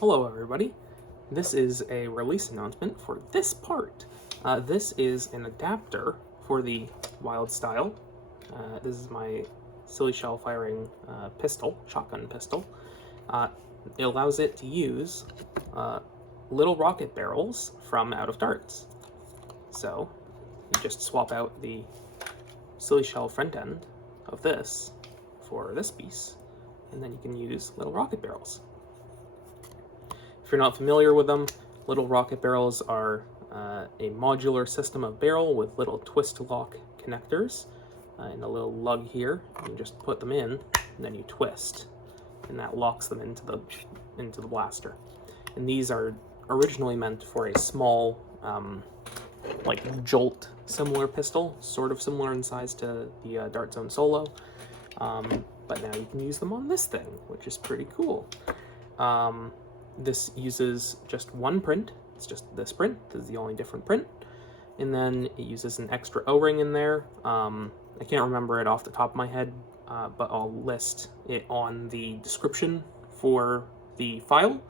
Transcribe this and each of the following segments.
Hello everybody, this is a release announcement for this part. This is an adapter for the Wildstyle. This is my silly shell firing shotgun pistol. It allows it to use little rocket barrels from out of darts. So you just swap out the silly shell front end of this for this piece, and then you can use little rocket barrels. If you're not familiar with them, little rocket barrels are a modular system of barrel with little twist lock connectors and a little lug here. You just put them in, and then you twist, and that locks them into the blaster. And these are originally meant for a small, like Jolt similar pistol, sort of similar in size to the Dart Zone Solo. But now you can use them on this thing, which is pretty cool. This uses just one print. It's just this print. This is the only different print. And then it uses an extra O-ring in there. I can't remember it off the top of my head, but I'll list it on the description for the file,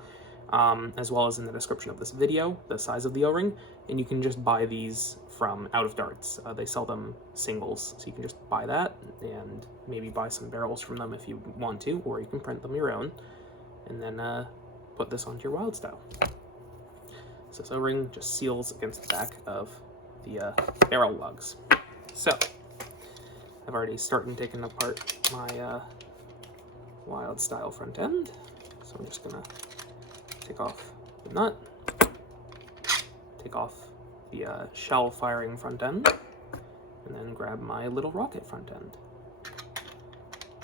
as well as in the description of this video, the size of the O-ring. And you can just buy these from Out of Darts. They sell them singles, so you can just buy that and maybe buy some barrels from them if you want to, or you can print them your own, and then put this onto your Wildstyle. So this O-ring just seals against the back of the barrel lugs. So I've already started taking apart my Wildstyle front end. So I'm just gonna take off the nut, take off the shell firing front end, and then grab my little rocket front end.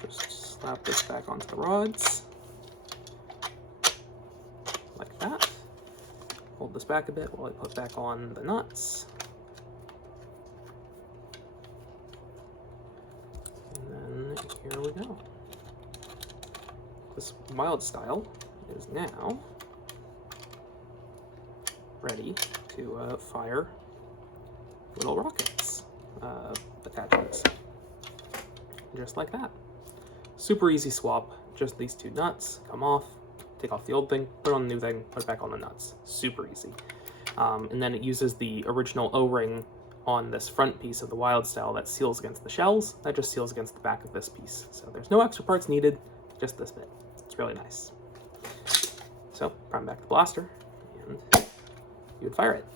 Just slap this back onto the rods. Like that. Hold this back a bit while I put back on the nuts. And then here we go. This Wildstyle is now ready to fire little rockets attachments. Just like that. Super easy swap. Just these two nuts come off. Take off the old thing, put on the new thing, put it back on the nuts. Super easy. And then it uses the original O-ring on this front piece of the Wildstyle that seals against the shells. That just seals against the back of this piece. So there's no extra parts needed, just this bit. It's really nice. So prime back the blaster, and you would fire it.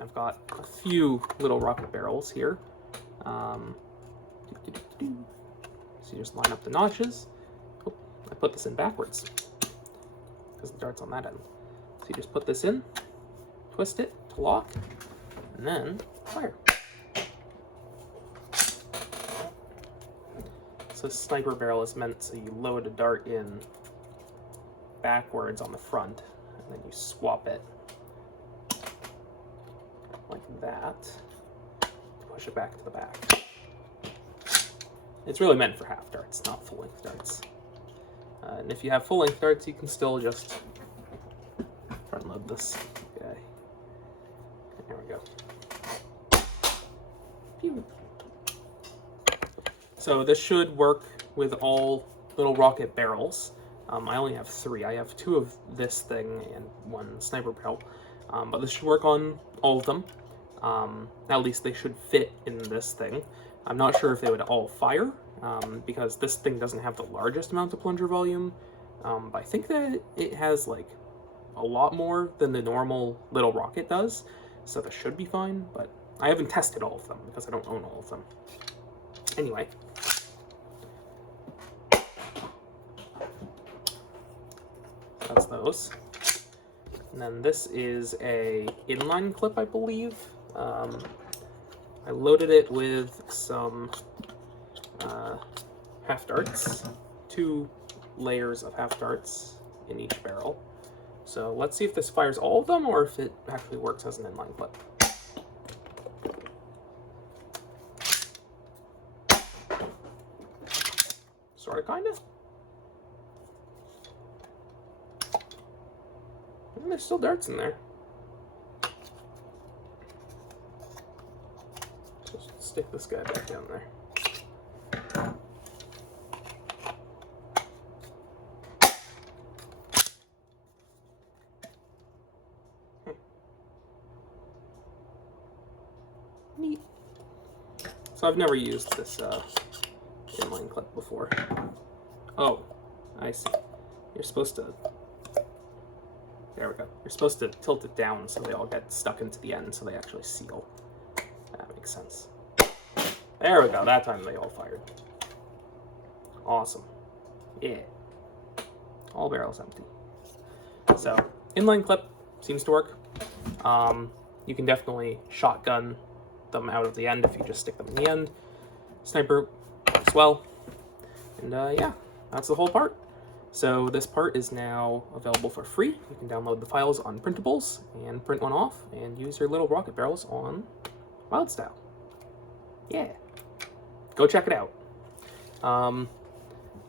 I've got a few little rocket barrels here. So you just line up the notches. I put this in backwards because the dart's on that end. So you just put this in, twist it to lock, and then fire. So sniper barrel is meant so you load a dart in backwards on the front, and then you swap it like that to push it back to the back. It's really meant for half darts, not full-length darts. And if you have full-length darts, you can still just front load this guy. There we go. Pew. So this should work with all little rocket barrels. I only have 3. I have 2 of this thing and 1 sniper barrel. But this should work on all of them. At least they should fit in this thing. I'm not sure if they would all fire, because this thing doesn't have the largest amount of plunger volume, but I think that it has like a lot more than the normal little rocket does, so this should be fine, but I haven't tested all of them because I don't own all of them. Anyway. That's those. And then this is a inline clip, I believe. I loaded it with some half darts, 2 layers of half darts in each barrel. So let's see if this fires all of them or if it actually works as an inline clip. Sorta, kinda. And there's still darts in there. Just stick this guy back down there. So I've never used this inline clip before. Oh, I see. You're supposed to... There we go. You're supposed to tilt it down so they all get stuck into the end so they actually seal. That makes sense. There we go. That time they all fired. Awesome. Yeah. All barrels empty. So, inline clip seems to work. You can definitely shotgun them out of the end if you just stick them in the end. Sniper as well. And yeah, that's the whole part. So this part is now available for free. You can download the files on printables and print one off and use your little rocket barrels on Wildstyle. Yeah. Go check it out.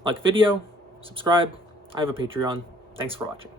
Like the video, subscribe. I have a Patreon. Thanks for watching.